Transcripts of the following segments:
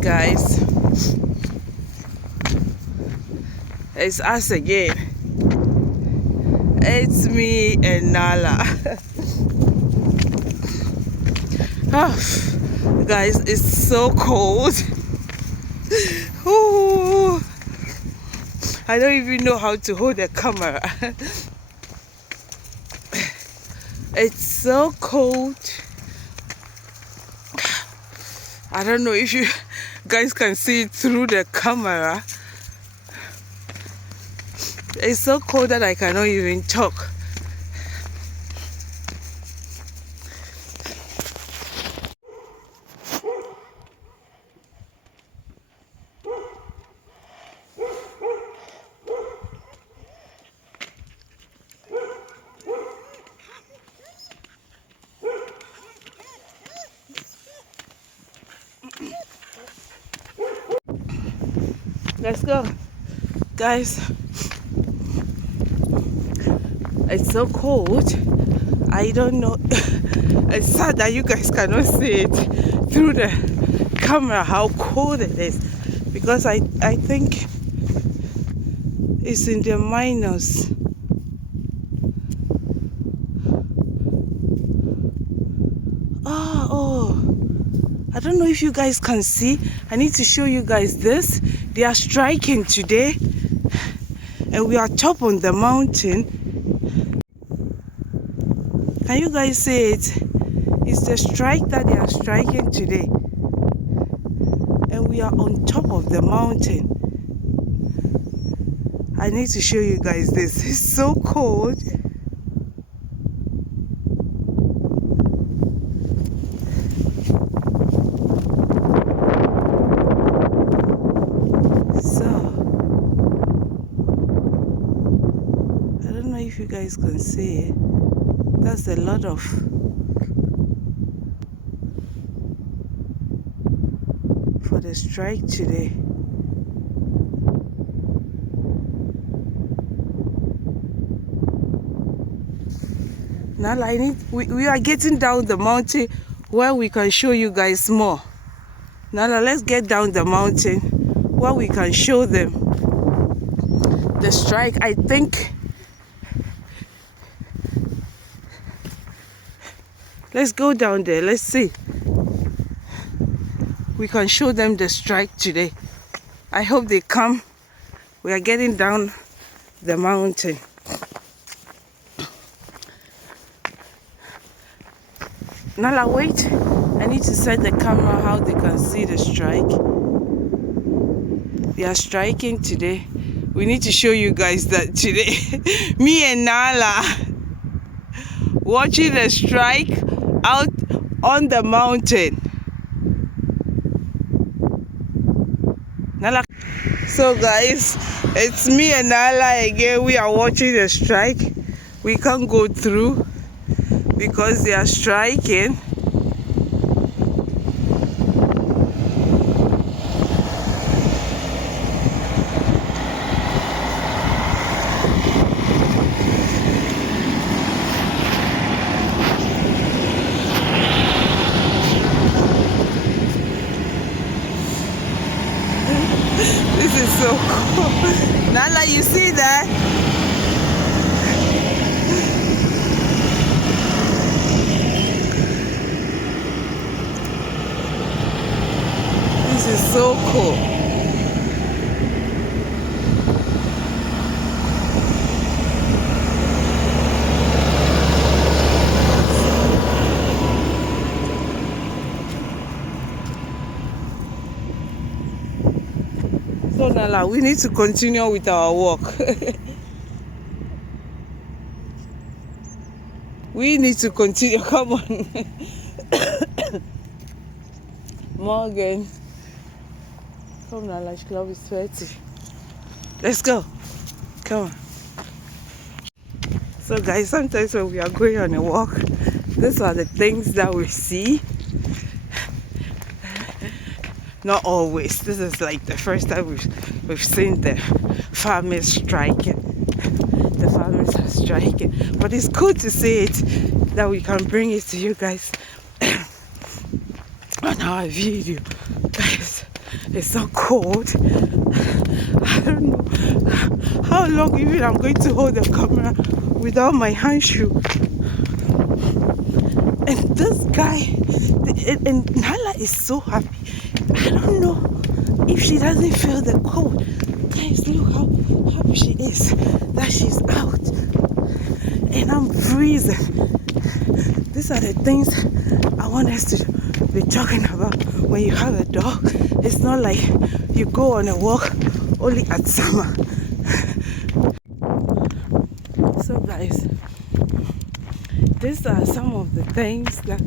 guys, it's us again. It's me and Nala. Oh, guys, it's so cold. Ooh, I don't even know how to hold the camera. It's so cold. I don't know if you guys can see it through the camera. It's so cold that I cannot even talk. Let's go, guys. It's so cold. I don't know. It's sad that you guys cannot see it through the camera how cold it is, because I think it's in the minus. Oh, I don't know if you guys can see. I need to show you guys this. They are striking today, and we are top on the mountain. Can you guys see it? It's the strike that they are striking today, and we are on top of the mountain. I need to show you guys this. It's so cold. If you guys can see, that's a lot of for the strike today. Now we are getting down the mountain where we can show you guys more. Now let's get down the mountain where we can show them the strike. I think let's go down there. Let's see. We can show them the strike today. I hope they come. We are getting down the mountain. Nala, wait. I need to set the camera how they can see the strike. They are striking today. We need to show you guys that today. Me and Nala watching the strike out on the mountain. Nala. So guys, it's me and Nala again. We are watching the strike. We can't go through because they are striking. This is so cool. Nala, you see that? This is so cool. So Nala, we need to continue with our walk. We need to continue. Come on. Morgan. Come Nala, Club is sweaty. Let's go. Come on. So guys, sometimes when we are going on a walk, these are the things that we see. Not always. This is like the first time we've seen the farmers striking. The farmers are striking. But it's cool to see it, that we can bring it to you guys on our video. Guys, It's so cold. I don't know how long even I'm going to hold the camera without my handshoe. And this guy, and Nala is so happy. I don't know if she doesn't feel the cold. Guys, look how happy she is that she's out. And I'm freezing. These are the things I want us to be talking about when you have a dog. It's not like you go on a walk only at summer. So guys, these are some of the things that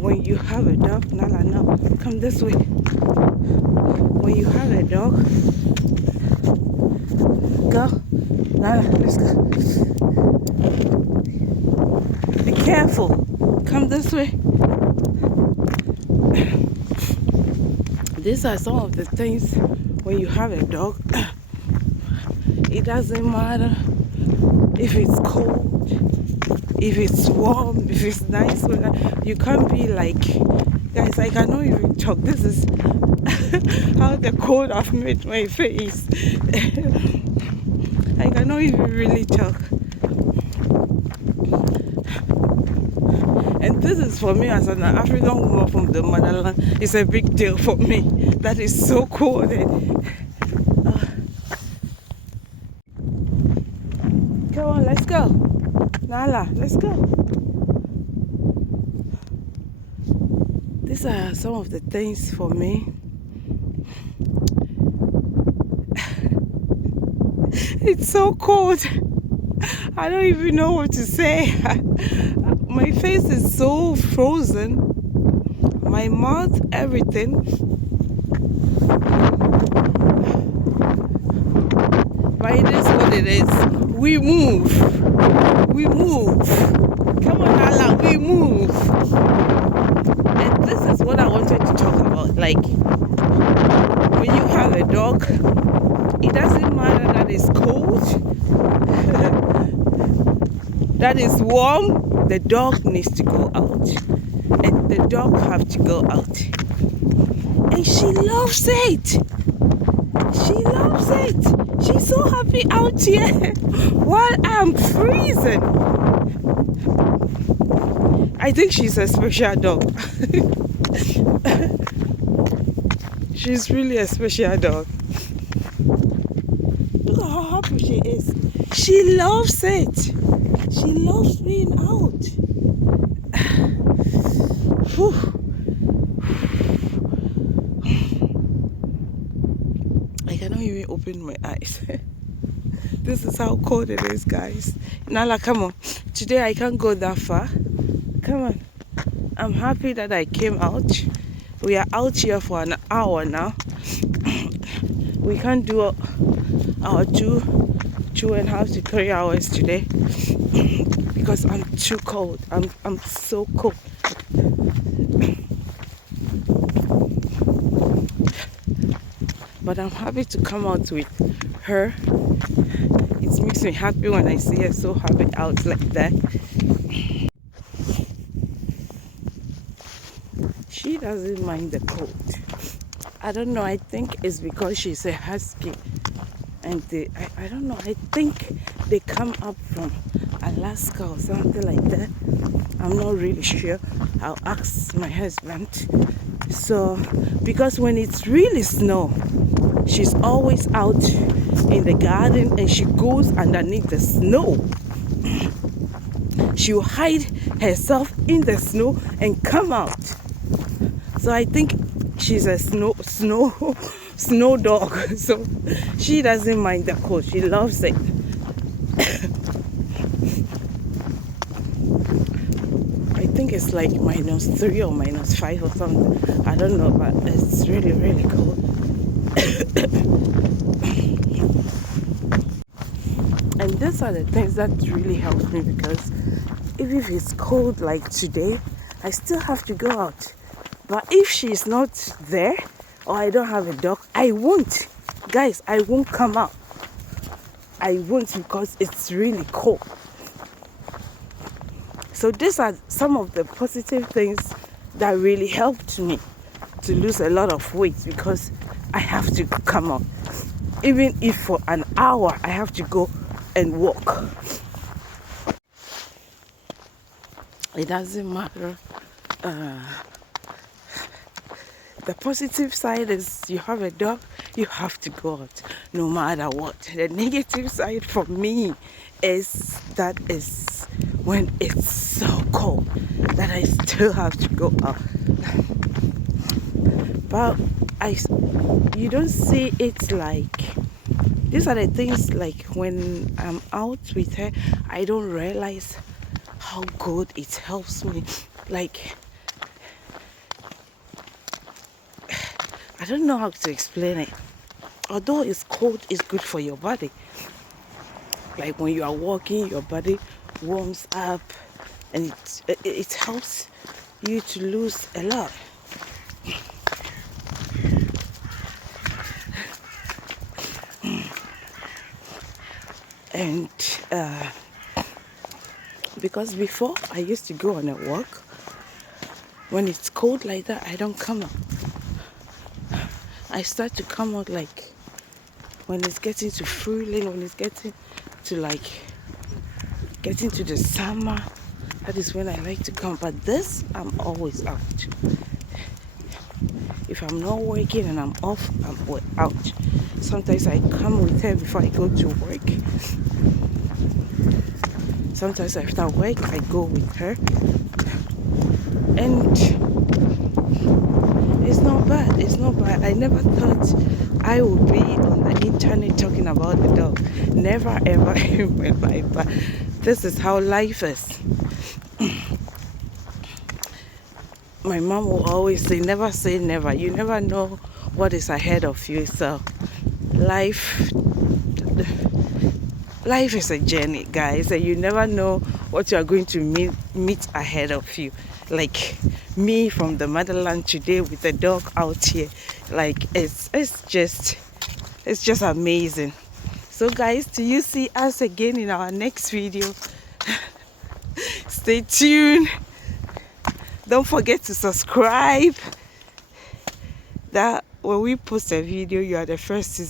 when you have a dog, Nala, now come this way. When you have a dog, go, Nala, let's go. Be careful. Come this way. These are some of the things when you have a dog. It doesn't matter if it's cold, if it's warm, if it's nice weather. You can't be like, guys, I cannot even talk. This is how the cold have made my face. I cannot even really talk. And this is for me as an African woman from the motherland. It's a big deal for me. That is so cold. Come on, let's go. Nala, let's go. These are some of the things for me. It's so cold. I don't even know what to say. My face is so frozen. My mouth, everything. But it is what it is. We move. We move. Come on, Allah, we move. And this is what I wanted to talk about. Like, when you have a dog, it doesn't matter that it's cold, that is warm, the dog needs to go out. And the dog have to go out. And she loves it. She loves it. She's so happy out here while I'm freezing. I think she's a special dog. She's really a special dog. Look at how happy she is. She loves it. She loves being out. I cannot even open my eyes. This is how cold it is, guys. Nala, come on. Today I can't go that far. Come on. I'm happy that I came out. We are out here for an hour now. We can't do our 2.5 to 3 hours today because I'm too cold. I'm so cold. But I'm happy to come out with her. It makes me happy when I see her so happy out like that. She doesn't mind the cold. I don't know, I think it's because she's a husky. And I don't know, I think they come up from Alaska or something like that. I'm not really sure. I'll ask my husband. So, because when it's really snow, she's always out in the garden and she goes underneath the snow. She'll hide herself in the snow and come out. So I think she's a snow dog. So she doesn't mind the cold. She loves it. I think it's like -3 or -5 or something. I don't know, but it's really, really cold. And these are the things that really help me, because even if it's cold like today, I still have to go out. But if she's not there or I don't have a dog, I won't. Guys, I won't come out. I won't, because it's really cold. So these are some of the positive things that really helped me to lose a lot of weight because I have to come out. Even if for an hour I have to go and walk. It doesn't matter. The positive side is you have a dog, you have to go out no matter what. The negative side for me is when it's so cold that I still have to go out. But you don't see it like, these are the things like when I'm out with her, I don't realize how good it helps me. Like, I don't know how to explain it. Although it's cold, it's good for your body. Like when you are walking, your body warms up and it helps you to lose a lot. And because before I used to go on a walk, when it's cold like that, I don't come out. I start to come out like when it's getting to freezing, when it's getting to the summer. That is when I like to come. But this, I'm always out. If I'm not working and I'm off, I'm out. Sometimes I come with her before I go to work. Sometimes after work, I go with her. And it's not bad. It's not bad. I never thought I would be on the internet talking about the dog. Never ever in my life. But this is how life is. My mom will always say never. You never know what is ahead of you. So life is a journey, guys, and you never know what you are going to meet ahead of you. Like me from the motherland today with the dog out here, like it's just amazing. So guys, till you see us again in our next video, stay tuned. Don't forget to subscribe. That when we post a video, you are the first to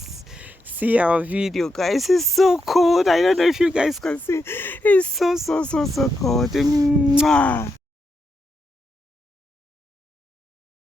see our video, guys. It's so cold. I don't know if you guys can see. It's so cold. Mwah.